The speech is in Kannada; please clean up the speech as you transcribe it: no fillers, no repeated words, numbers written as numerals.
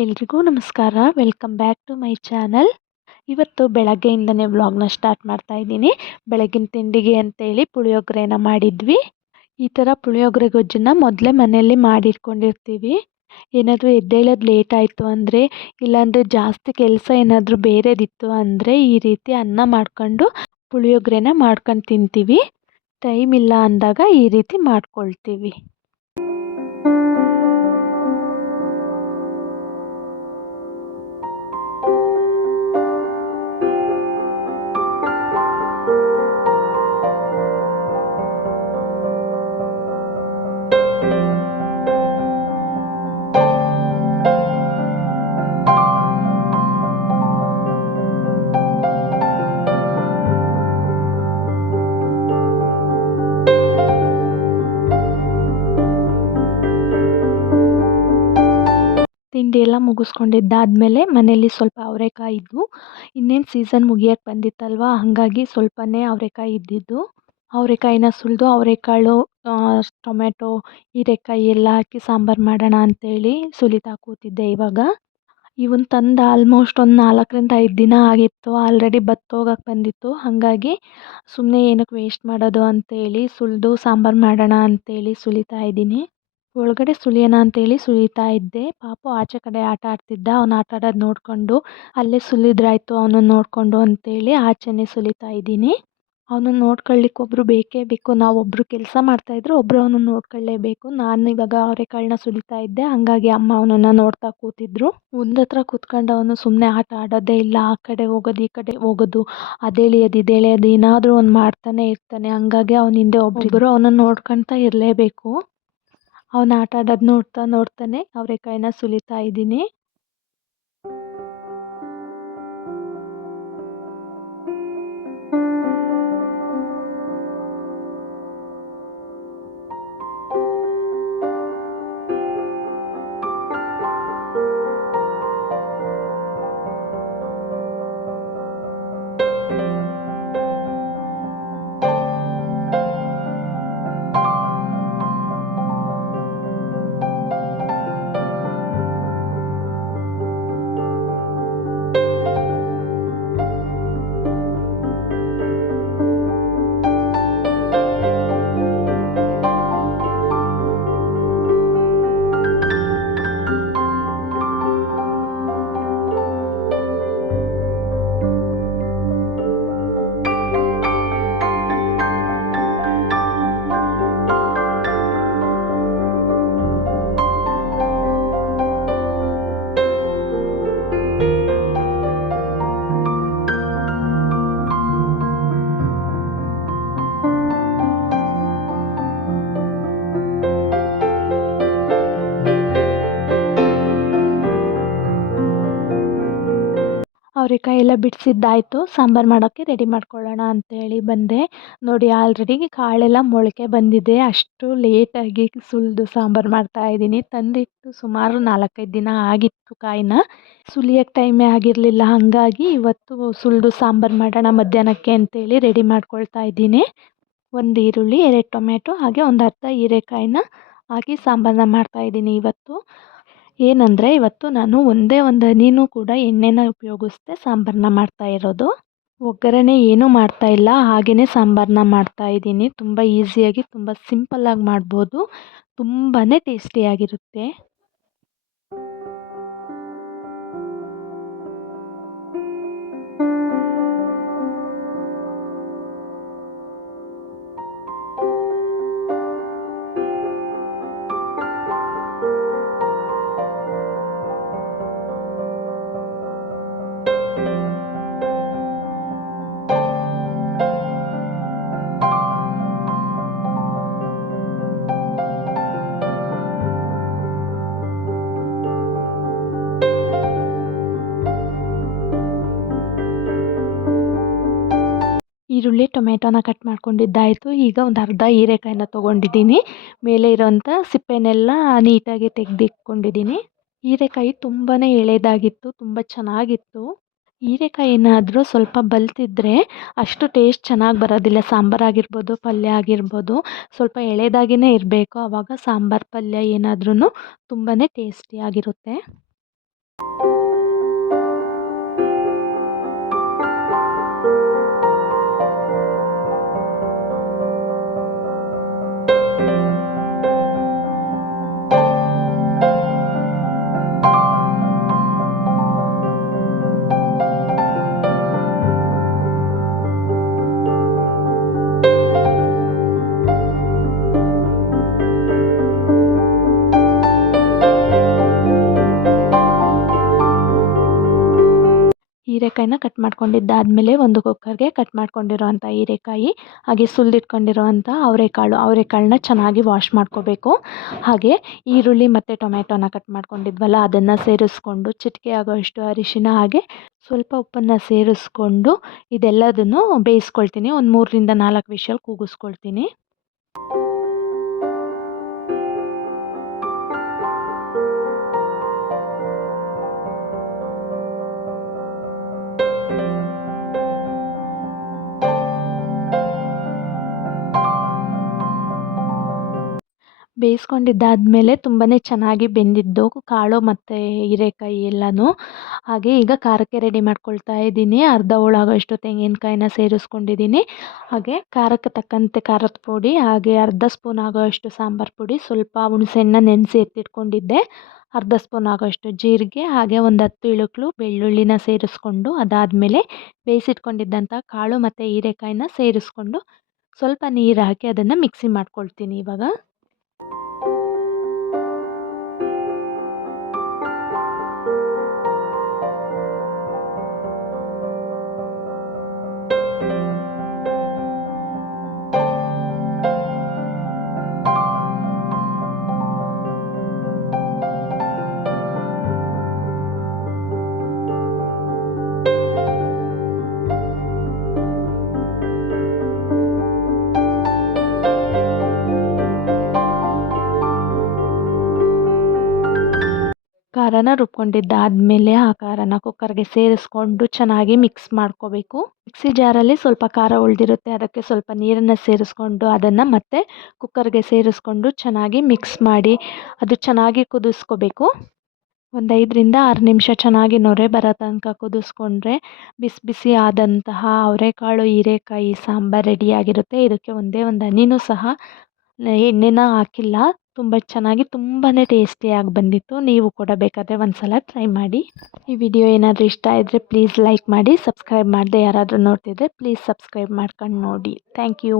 ಎಲ್ರಿಗೂ ನಮಸ್ಕಾರ. Welcome back to my channel. ಇವತ್ತು ಬೆಳಗ್ಗೆಯಿಂದನೇ ವ್ಲಾಗ್ನ ಸ್ಟಾರ್ಟ್ ಮಾಡ್ತಾ ಇದ್ದೀನಿ. ಬೆಳಗಿನ ತಿಂಡಿಗೆ ಅಂತೇಳಿ ಪುಳಿಯೋಗರೆನ ಮಾಡಿದ್ವಿ. ಈ ಥರ ಪುಳಿಯೋಗರೆ ಗೊಜ್ಜನ್ನು ಮೊದಲೇ ಮನೆಯಲ್ಲಿ ಮಾಡಿಟ್ಕೊಂಡಿರ್ತೀವಿ. ಏನಾದರೂ ಎದ್ದೇಳೋದು ಲೇಟ್ ಆಯಿತು ಅಂದರೆ, ಇಲ್ಲಾಂದರೆ ಜಾಸ್ತಿ ಕೆಲಸ ಏನಾದರೂ ಬೇರೆದಿತ್ತು ಅಂದರೆ ಈ ರೀತಿ ಅನ್ನ ಮಾಡ್ಕೊಂಡು ಪುಳಿಯೋಗರೆನ ಮಾಡ್ಕೊಂಡು ತಿಂತೀವಿ. ಟೈಮ್ ಇಲ್ಲ ಅಂದಾಗ ಈ ರೀತಿ ಮಾಡ್ಕೊಳ್ತೀವಿ. ತಿಂಡಿ ಎಲ್ಲ ಮುಗಿಸ್ಕೊಂಡಿದ್ದಾದಮೇಲೆ ಮನೇಲಿ ಸ್ವಲ್ಪ ಅವರೆಕಾಯಿ ಇದ್ವು. ಇನ್ನೇನು ಸೀಸನ್ ಮುಗಿಯೋಕ್ಕೆ ಬಂದಿತ್ತಲ್ವ, ಹಾಗಾಗಿ ಸ್ವಲ್ಪನೇ ಅವರೆಕಾಯಿ ಇದ್ದಿದ್ದು. ಅವರೆಕಾಯಿನ ಸುಲಿದು ಅವರೆಕಾಳು, ಟೊಮೆಟೊ, ಹೀರೆಕಾಯಿ ಎಲ್ಲ ಹಾಕಿ ಸಾಂಬಾರು ಮಾಡೋಣ ಅಂತೇಳಿ ಸುಲಿತಾ ಕೂತಿದ್ದೆ ಇವಾಗ. ಇವನ್ನ ತಂದು ಆಲ್ಮೋಸ್ಟ್ ಒಂದು 4-5 ದಿನ ಆಗಿತ್ತು. ಆಲ್ರೆಡಿ ಬತ್ತೋಗಕ್ಕೆ ಬಂದಿತ್ತು. ಹಾಗಾಗಿ ಸುಮ್ಮನೆ ಏನಕ್ಕೆ ವೇಸ್ಟ್ ಮಾಡೋದು ಅಂತೇಳಿ ಸುಲಿದು ಸಾಂಬಾರು ಮಾಡೋಣ ಅಂತೇಳಿ ಸುಲಿತಾ ಇದ್ದೀನಿ. ಒಳಗಡೆ ಸುಲಿಯೋಣ ಅಂತೇಳಿ ಸುಲಿತಾ ಇದ್ದೆ. ಪಾಪು ಆಚೆ ಕಡೆ ಆಟ ಆಡ್ತಿದ್ದ. ಅವನು ಆಟ ಆಡೋದು ನೋಡಿಕೊಂಡು ಅಲ್ಲೇ ಸುಲಿದ್ರಾಯ್ತು ಅವನನ್ನು ನೋಡಿಕೊಂಡು ಅಂತೇಳಿ ಆಚೆನೇ ಸುಲಿತಾ ಇದ್ದೀನಿ. ಅವನನ್ನು ನೋಡ್ಕೊಳ್ಳಿಕ್ಕೆ ಒಬ್ಬರು ಬೇಕೇ ಬೇಕು. ನಾವೊಬ್ಬರು ಕೆಲಸ ಮಾಡ್ತಾಯಿದ್ರೆ ಒಬ್ಬರು ಅವನನ್ನು ನೋಡ್ಕೊಳ್ಳೇಬೇಕು. ನಾನು ಇವಾಗ ಅವರೆಕಾಳನ್ನ ಸುಲಿತಾ ಇದ್ದೆ, ಹಾಗಾಗಿ ಅಮ್ಮ ಅವನನ್ನು ನೋಡ್ತಾ ಕೂತಿದ್ರು. ಒಂದತ್ರ ಕೂತ್ಕೊಂಡು ಅವನು ಸುಮ್ಮನೆ ಆಟ ಆಡೋದೇ ಇಲ್ಲ. ಆ ಕಡೆ ಹೋಗೋದು, ಈ ಕಡೆ ಹೋಗೋದು, ಅದೇಳಿಯೋದು ಇದೇಳಿಯೋದು ಏನಾದರೂ ಒಂದು ಮಾಡ್ತಾನೆ ಇರ್ತಾನೆ. ಹಾಗಾಗಿ ಅವನ ಹಿಂದೆ ಒಬ್ಬರು ಅವನನ್ನು ನೋಡ್ಕೊಳ್ತಾ ಇರಲೇಬೇಕು. ಅವನು ಆಟ ಆಡೋದು ನೋಡ್ತಾನೆ ಅವರೆಕಾಯಿನ ಸುಲಿತಾ ಇದ್ದೀನಿ. ಅವರೆಕಾಯಿ ಎಲ್ಲ ಬಿಡಿಸಿದ್ದಾಯಿತು. ಸಾಂಬಾರು ಮಾಡೋಕ್ಕೆ ರೆಡಿ ಮಾಡ್ಕೊಳ್ಳೋಣ ಅಂತೇಳಿ ಬಂದೆ. ನೋಡಿ ಆಲ್ರೆಡಿ ಕಾಳೆಲ್ಲ ಮೊಳಕೆ ಬಂದಿದೆ. ಅಷ್ಟು ಲೇಟಾಗಿ ಸುಲಿದು ಸಾಂಬಾರು ಮಾಡ್ತಾಯಿದ್ದೀನಿ. ತಂದಿಟ್ಟು ಸುಮಾರು 4-5 ದಿನ ಆಗಿತ್ತು ಕಾಯಿನ. ಸುಲಿಯೋಕ್ಕೆ ಟೈಮೇ ಆಗಿರಲಿಲ್ಲ. ಹಾಗಾಗಿ ಇವತ್ತು ಸುಲಿದು ಸಾಂಬಾರು ಮಾಡೋಣ ಮಧ್ಯಾಹ್ನಕ್ಕೆ ಅಂತೇಳಿ ರೆಡಿ ಮಾಡ್ಕೊಳ್ತಾ ಇದ್ದೀನಿ. 1 ಈರುಳ್ಳಿ, 2 ಟೊಮೆಟೊ ಹಾಗೆ ಒಂದು ಅರ್ಧ ಹೀರೆಕಾಯಿನ ಹಾಕಿ ಸಾಂಬಾರನ್ನ ಮಾಡ್ತಾಯಿದ್ದೀನಿ ಇವತ್ತು. ಏನಂದರೆ ಇವತ್ತು ನಾನು ಒಂದೇ ಒಂದು ಹನಿನೂ ಕೂಡ ಎಣ್ಣೆನ ಉಪಯೋಗಿಸ್ದೆ ಸಾಂಬಾರನ್ನ ಮಾಡ್ತಾ ಇರೋದು. ಒಗ್ಗರಣೆ ಏನೂ ಮಾಡ್ತಾ ಇಲ್ಲ, ಹಾಗೆಯೇ ಸಾಂಬಾರನ್ನ ಮಾಡ್ತಾ ಇದ್ದೀನಿ. ತುಂಬ ಈಸಿಯಾಗಿ, ತುಂಬ ಸಿಂಪಲ್ಲಾಗಿ ಮಾಡ್ಬೋದು. ತುಂಬಾ ಟೇಸ್ಟಿಯಾಗಿರುತ್ತೆ. ಈರುಳ್ಳಿ, ಟೊಮೆಟೊನ ಕಟ್ ಮಾಡ್ಕೊಂಡಿದ್ದಾಯಿತು. ಈಗ ಒಂದು ಅರ್ಧ ಹೀರೆಕಾಯಿನ ತೊಗೊಂಡಿದ್ದೀನಿ. ಮೇಲೆ ಇರೋಂಥ ಸಿಪ್ಪೆನೆಲ್ಲ ನೀಟಾಗಿ ತೆಗೆದಿಟ್ಕೊಂಡಿದ್ದೀನಿ. ಹೀರೆಕಾಯಿ ತುಂಬಾ ಎಳೆದಾಗಿತ್ತು, ತುಂಬ ಚೆನ್ನಾಗಿತ್ತು. ಹೀರೆಕಾಯಿ ಏನಾದರೂ ಸ್ವಲ್ಪ ಬಲ್ತಿದ್ರೆ ಅಷ್ಟು ಟೇಸ್ಟ್ ಚೆನ್ನಾಗಿ ಬರೋದಿಲ್ಲ. ಸಾಂಬಾರಾಗಿರ್ಬೋದು, ಪಲ್ಯ ಆಗಿರ್ಬೋದು, ಸ್ವಲ್ಪ ಎಳೆದಾಗಿಯೇ ಇರಬೇಕು. ಆವಾಗ ಸಾಂಬಾರು, ಪಲ್ಯ ಏನಾದ್ರೂ ತುಂಬಾ ಟೇಸ್ಟಿಯಾಗಿರುತ್ತೆ. ಹೀರೆಕಾಯಿನ ಕಟ್ ಮಾಡ್ಕೊಂಡಿದ್ದಾದಮೇಲೆ ಒಂದು ಕುಕ್ಕರ್ಗೆ ಕಟ್ ಮಾಡ್ಕೊಂಡಿರೋವಂಥ ಹೀರೆಕಾಯಿ, ಹಾಗೆ ಸುಲಿದಿಟ್ಕೊಂಡಿರೋವಂಥ ಅವರೆಕಾಳನ್ನ ಚೆನ್ನಾಗಿ ವಾಶ್ ಮಾಡ್ಕೋಬೇಕು. ಹಾಗೆ ಈರುಳ್ಳಿ ಮತ್ತು ಟೊಮೆಟೊನ ಕಟ್ ಮಾಡ್ಕೊಂಡಿದ್ವಲ್ಲ ಅದನ್ನು ಸೇರಿಸ್ಕೊಂಡು ಚಿಟಿಕೆ ಆಗೋಷ್ಟು ಅರಿಶಿನ ಹಾಗೆ ಸ್ವಲ್ಪ ಉಪ್ಪನ್ನು ಸೇರಿಸ್ಕೊಂಡು ಇದೆಲ್ಲದನ್ನು ಬೇಯಿಸ್ಕೊಳ್ತೀನಿ. ಒಂದು 3ರಿಂದ 4 ವಿಷಲ್ ಕೂಗಿಸ್ಕೊಳ್ತೀನಿ. ಬೇಯಿಸ್ಕೊಂಡಿದ್ದಾದಮೇಲೆ ತುಂಬಾ ಚೆನ್ನಾಗಿ ಬೆಂದಿದ್ದು ಕಾಳು ಮತ್ತು ಹೀರೆಕಾಯಿ ಎಲ್ಲನೂ. ಹಾಗೆ ಈಗ ಖಾರಕ್ಕೆ ರೆಡಿ ಮಾಡ್ಕೊಳ್ತಾ ಇದ್ದೀನಿ. ಅರ್ಧ ಹೋಳಾಗೋಷ್ಟು ತೆಂಗಿನಕಾಯಿನ ಸೇರಿಸ್ಕೊಂಡಿದ್ದೀನಿ. ಹಾಗೆ ಖಾರಕ್ಕೆ ತಕ್ಕಂತೆ ಖಾರದ ಪುಡಿ, ಹಾಗೆ ಅರ್ಧ ಸ್ಪೂನ್ ಆಗೋಷ್ಟು ಸಾಂಬಾರು ಪುಡಿ, ಸ್ವಲ್ಪ ಹುಣಸೆಹಣ್ಣನ್ನ ನೆನೆಸಿ ಎತ್ತಿಟ್ಕೊಂಡಿದ್ದೆ, ಅರ್ಧ ಸ್ಪೂನ್ ಆಗೋಷ್ಟು ಜೀರಿಗೆ, ಹಾಗೆ ಒಂದು 10 ಇಳುಕ್ಳು ಬೆಳ್ಳುಳ್ಳಿನ ಸೇರಿಸ್ಕೊಂಡು ಅದಾದಮೇಲೆ ಬೇಯಿಸಿಟ್ಕೊಂಡಿದ್ದಂಥ ಕಾಳು ಮತ್ತು ಹೀರೆಕಾಯಿನ ಸೇರಿಸ್ಕೊಂಡು ಸ್ವಲ್ಪ ನೀರು ಹಾಕಿ ಅದನ್ನು ಮಿಕ್ಸಿ ಮಾಡ್ಕೊಳ್ತೀನಿ ಇವಾಗ. ಖಾರನ ರುಬ್ಕೊಂಡಿದ್ದಾದಮೇಲೆ ಆ ಖಾರನ ಕುಕ್ಕರ್ಗೆ ಸೇರಿಸ್ಕೊಂಡು ಚೆನ್ನಾಗಿ ಮಿಕ್ಸ್ ಮಾಡ್ಕೋಬೇಕು. ಮಿಕ್ಸಿ ಜಾರಲ್ಲಿ ಸ್ವಲ್ಪ ಖಾರ ಉಳಿದಿರುತ್ತೆ, ಅದಕ್ಕೆ ಸ್ವಲ್ಪ ನೀರನ್ನು ಸೇರಿಸ್ಕೊಂಡು ಅದನ್ನು ಮತ್ತೆ ಕುಕ್ಕರ್ಗೆ ಸೇರಿಸ್ಕೊಂಡು ಚೆನ್ನಾಗಿ ಮಿಕ್ಸ್ ಮಾಡಿ ಅದು ಚೆನ್ನಾಗಿ ಕುದಿಸ್ಕೋಬೇಕು. ಒಂದು 5ರಿಂದ 6 ನಿಮಿಷ ಚೆನ್ನಾಗಿ ನೊರೆ ಬರೋ ತನಕ ಕುದಿಸ್ಕೊಂಡ್ರೆ ಬಿಸಿ ಬಿಸಿ ಆದಂತಹ ಅವರೆಕಾಳು ಹೀರೆಕಾಯಿ ಸಾಂಬಾರು ರೆಡಿಯಾಗಿರುತ್ತೆ. ಇದಕ್ಕೆ ಒಂದೇ ಒಂದು ಹನಿನೂ ಸಹ ಎಣ್ಣೆನ ಹಾಕಿಲ್ಲ. ತುಂಬ ಚೆನ್ನಾಗಿ ತುಂಬಾ ಟೇಸ್ಟಿಯಾಗಿ ಬಂದಿತ್ತು. ನೀವು ಕೂಡ ಬೇಕಾದರೆ ಒಂದು ಸಲ ಟ್ರೈ ಮಾಡಿ. ಈ ವಿಡಿಯೋ ಏನಾದರೂ ಇಷ್ಟ ಇದ್ದರೆ ಪ್ಲೀಸ್ ಲೈಕ್ ಮಾಡಿ. ಸಬ್ಸ್ಕ್ರೈಬ್ ಮಾಡದೆ ಯಾರಾದರೂ ನೋಡ್ತಿದ್ರೆ ಪ್ಲೀಸ್ ಸಬ್ಸ್ಕ್ರೈಬ್ ಮಾಡ್ಕೊಂಡು ನೋಡಿ. Thank you.